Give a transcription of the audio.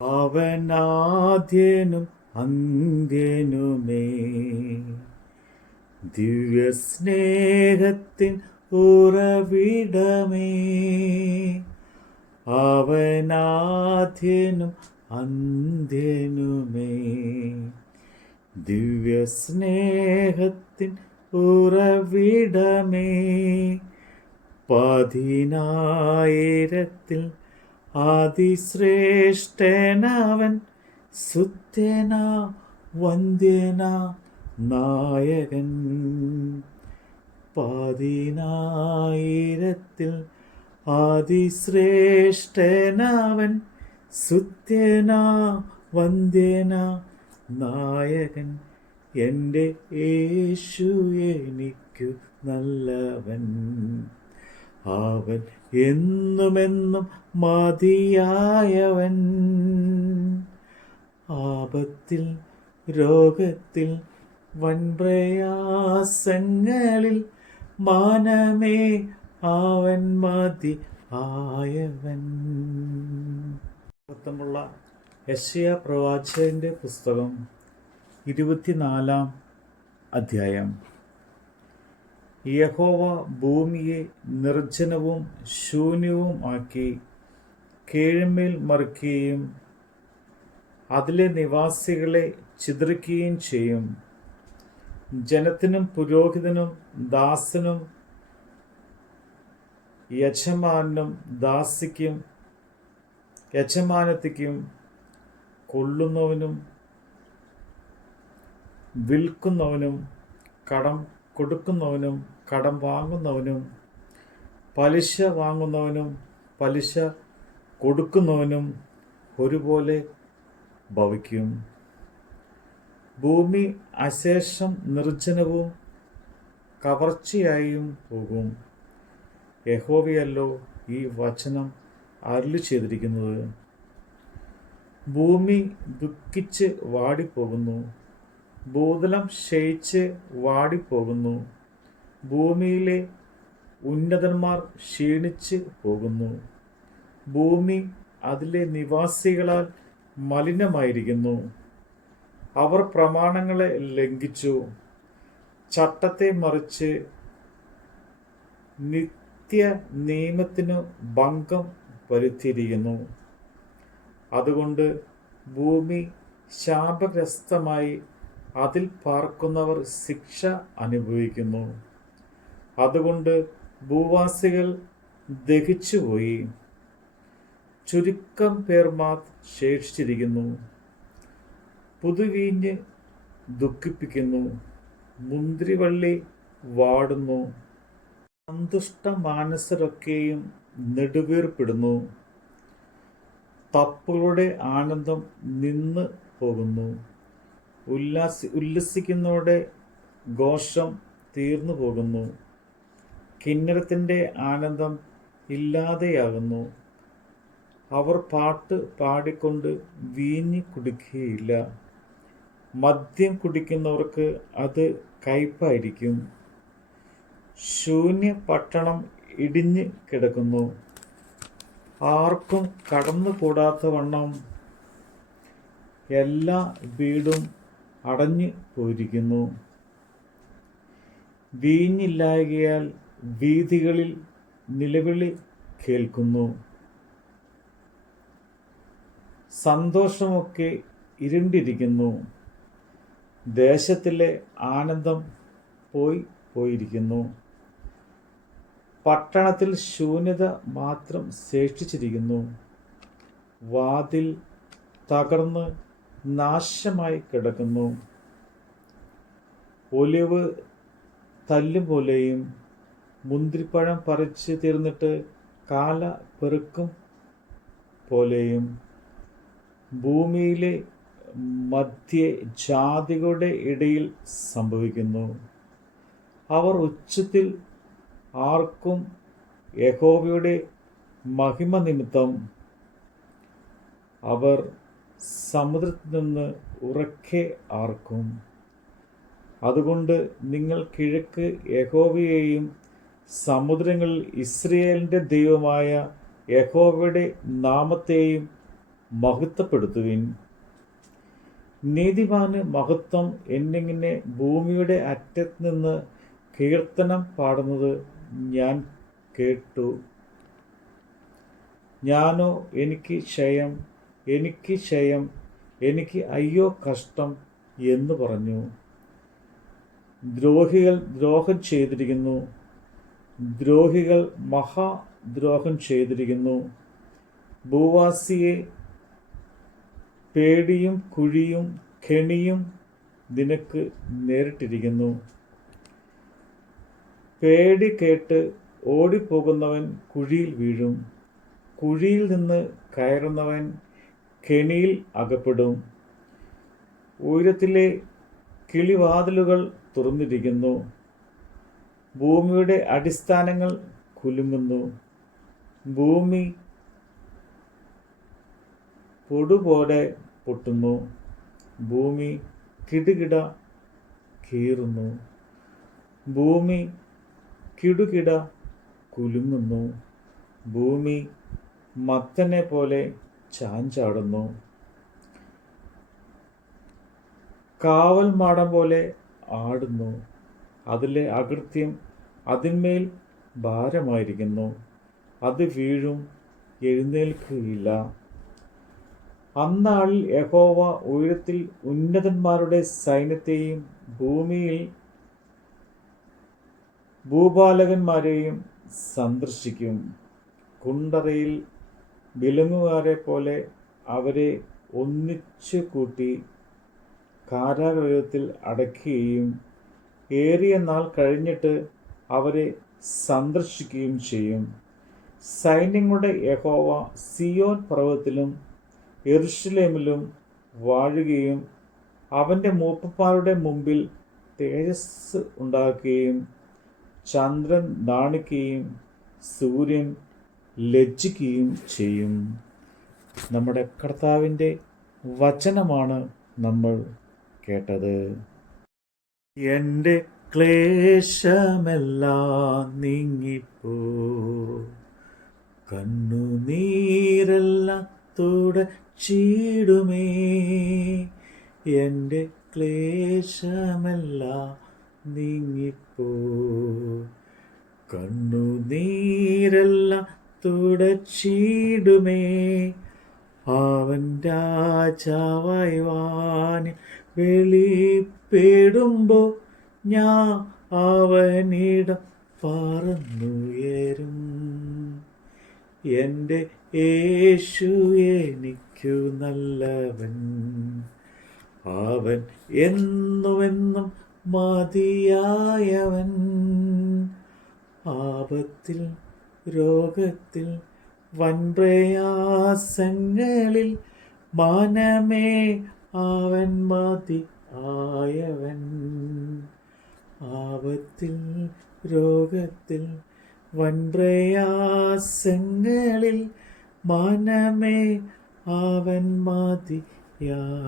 അവനാദ്യനും അന്ത്യനുമേ, ദിവ്യസ്നേഹത്തിൻ ഉറവിടമേ. അവനാദ്യനും അന്ത്യനുമേ, ദിവ്യസ്നേഹത്തിൻ ഉറവിടമേ. പതിനായിരത്തിൽ അതിശ്രേഷ്ഠനവൻ, സുത്യനാ വന്ദ്യനാ നായകൻ. പതിനായിരത്തിൽ അതിശ്രേഷ്ഠനവൻ, സുത്യനാ വന്ദ്യനാ നായകൻ. എൻ്റെ യേശു എനിക്കു നല്ലവൻ, അവൻ എന്നുമെന്നും മതിയായവൻ. ആപത്തിൽ രോഗത്തിൽ വൻപ്രയാസങ്ങളിൽ മാനമേ അവൻ മതി ആയവൻ. ുള്ള യെശയ്യാ പ്രവാചകന്റെ പുസ്തകം 24-ാം അധ്യായം. യഹോവ ഭൂമിയെ നിർജ്ജനവും ശൂന്യവും ആക്കി കീഴ്മേൽ മറിക്കുകയും അതിലെ നിവാസികളെ ചിതറിക്കുകയും ചെയ്യും. ജനത്തിനും പുരോഹിതനും ദാസനും യജമാനും ദാസിക്കും യജമാനത്തിക്കും കൊള്ളുന്നവനും വിൽക്കുന്നവനും കടം കൊടുക്കുന്നവനും കടം വാങ്ങുന്നവനും പലിശ വാങ്ങുന്നവനും പലിശ കൊടുക്കുന്നവനും ഒരുപോലെ ഭവിക്കും. ഭൂമി അശേഷം നിർജ്ജനവും കവർച്ചയായും പോകും. യഹോവയല്ലോ ഈ വചനം അരുളി ചെയ്തിരിക്കുന്നത്. ഭൂമി ദുഃഖിച്ച് വാടിപ്പോകുന്നു, ഭൂതലം ക്ഷയിച്ച് വാടിപ്പോകുന്നു. ഭൂമിയിലെ ഉന്നതന്മാർ ക്ഷീണിച്ച് പോകുന്നു. ഭൂമി അതിലെ നിവാസികളാൽ മലിനമായിരിക്കുന്നു. അവർ പ്രമാണങ്ങളെ ലംഘിച്ചു, ചട്ടത്തെ മറിച്ച് നിത്യ നിയമത്തിനു ഭംഗം വരുത്തിയിരിക്കുന്നു. അതുകൊണ്ട് ഭൂമി ശാപഗ്രസ്തമായി അതിൽ പാർക്കുന്നവർ ശിക്ഷ അനുഭവിക്കുന്നു. അതുകൊണ്ട് ഭൂവാസികൾ ദഹിച്ചുപോയി, ചുരുക്കം പേർ ശേഷിച്ചിരിക്കുന്നു. പുതുവീഞ്ഞ് ദുഃഖിപ്പിക്കുന്നു, മുന്തിരിവള്ളി വാടുന്നു. സന്തുഷ്ട മാനസരൊക്കെയും നെടുവീർപ്പിടുന്നു. തപ്പുകളുടെ ആനന്ദം നിന്ന് പോകുന്നു. ഉല്ലസിക്കുന്നവരുടെ ഘോഷം തീർന്നു പോകുന്നു. കിന്നരത്തിൻ്റെ ആനന്ദം ഇല്ലാതെയാകുന്നു. അവർ പാട്ട് പാടിക്കൊണ്ട് വീഞ്ഞ് കുടിക്കുകയില്ല. മദ്യം കുടിക്കുന്നവർക്ക് അത് കയ്പായിരിക്കും. ശൂന്യ പട്ടണം ഇടിഞ്ഞ് കിടക്കുന്നു, ആർക്കും കടന്നുകൂടാത്ത വണ്ണം എല്ലാ വീടും അടഞ്ഞു പോയിരിക്കുന്നു. വീഞ്ഞില്ലായകയാൽ വീഥികളിൽ നിലവിളി കേൾക്കുന്നു. സന്തോഷമൊക്കെ ഇരുണ്ടിരിക്കുന്നു. ദേശത്തിലെ ആനന്ദം പോയിരിക്കുന്നു. പട്ടണത്തിൽ ശൂന്യത മാത്രം ശേഷിച്ചിരിക്കുന്നു. വാതിൽ തകർന്ന് നാശമായി കിടക്കുന്നു. ഒലിവ് തല്ലുപോലെയും മുന്തിരിപ്പഴം പറിച്ച് തീർന്നിട്ട് കാല പെറുക്കും പോലെയും ഭൂമിയിലെ മധ്യേ ജാതികളുടെ ഇടയിൽ സംഭവിക്കുന്നു. അവർ ഉച്ചത്തിൽ ആർക്കും യഹോവയുടെ മഹിമ നിമിത്തം അവർ സമുദ്രത്തിൽ നിന്ന് ഉറക്കെ ആർക്കും. അതുകൊണ്ട് നിങ്ങൾ കിഴക്ക് യഹോവയെയും സമുദ്രങ്ങളിൽ ഇസ്രയേലിൻ്റെ ദൈവമായ യഹോവയുടെ നാമത്തെയും മഹത്വപ്പെടുത്തുവിൻ. നീതിമാന് മഹത്വം എന്നിങ്ങനെ ഭൂമിയുടെ അറ്റത്ത് നിന്ന് കീർത്തനം പാടുന്നത് ഞാൻ കേട്ടു. ഞാനോ എനിക്ക് ക്ഷയം, എനിക്ക് ക്ഷയം, എനിക്ക് അയ്യോ കഷ്ടം എന്ന് പറഞ്ഞു. ദ്രോഹികൾ ദ്രോഹം ചെയ്തിരിക്കുന്നു, ദ്രോഹികൾ മഹാദ്രോഹം ചെയ്തിരിക്കുന്നു. ഭൂവാസിയെ പേടിയും കുഴിയും കെണിയും നിനക്ക് നേരിട്ടിരിക്കുന്നു. പേടി കേട്ട് ഓടിപ്പോകുന്നവൻ കുഴിയിൽ വീഴും, കുഴിയിൽ നിന്ന് കയറുന്നവൻ കെണിയിൽ അകപ്പെടും. ഉയരത്തിലെ കിളിവാതിലുകൾ തുറന്നിരിക്കുന്നു, ഭൂമിയുടെ അടിസ്ഥാനങ്ങൾ കുലുങ്ങുന്നു. ഭൂമി പൊടുപോലെ പൊട്ടുന്നു, ഭൂമി കിടുകിട കീറുന്നു, ഭൂമി കിടുകിട കുലുങ്ങുന്നു. ഭൂമി മത്തനെ പോലെ ചാഞ്ചാടുന്നു, കാവൽ മാടം പോലെ ആടുന്നു. അതിലെ അകൃത്യം അതിന്മേൽ ഭാരമായിരിക്കുന്നു, അത് വീഴും, എഴുന്നേൽക്കുകയില്ല. അന്നാളിൽ യഹോവ ഉയരത്തിൽ ഉന്നതന്മാരുടെ സൈന്യത്തെയും ഭൂമിയിൽ ഭൂപാലകന്മാരെയും സന്ദർശിക്കും. കുണ്ടറയിൽ വിലങ്ങുകാരെ പോലെ അവരെ ഒന്നിച്ചു കൂട്ടി കാരാഗൃഹത്തിൽ അടയ്ക്കുകയും ഏറിയ നാൾ കഴിഞ്ഞിട്ട് അവരെ സന്ദർശിക്കുകയും ചെയ്യും. സൈന്യങ്ങളുടെ യഹോവ സിയോൻ പർവ്വതത്തിലും യെരൂശലേമിലും വാഴുകയും അവൻ്റെ മൂപ്പന്മാരുടെ മുമ്പിൽ തേജസ് ഉണ്ടാക്കുകയും ചന്ദ്രൻ നാണിക്കുകയും സൂര്യൻ ലജ്ജിക്കുകയും ചെയ്യും. നമ്മുടെ കർത്താവിൻ്റെ വചനമാണ് നമ്മൾ കേട്ടത്. എൻ്റെ ക്ലേശമെല്ലാം നീങ്ങിപ്പോ, കണ്ണുനീരെല്ലാം തുടച്ചിടുമേ. എൻ്റെ ക്ലേശമെല്ലാം നീങ്ങിപ്പോ, കണ്ണുനീരെല്ലാം തുടച്ചിടുമേ. അവൻ രാജാവായി വാനിൽ വെളിപ്പെടുമ്പോ ഞാൻ അവനിടം പറന്നുയരും. എൻ്റെ യേശു എനിക്കു നല്ലവൻ, അവൻ എന്നുമെന്നും മതിയായവൻ. ആപത്തിൽ രോഗത്തിൽ വൻപ്രയാസങ്ങളിൽ മനമേ അവൻ മതിയായവൻ. ആപത്തിൽ രോഗത്തിൽ വൻപ്രയാസങ്ങളിൽ മനമേ അവൻ മതിയായവൻ.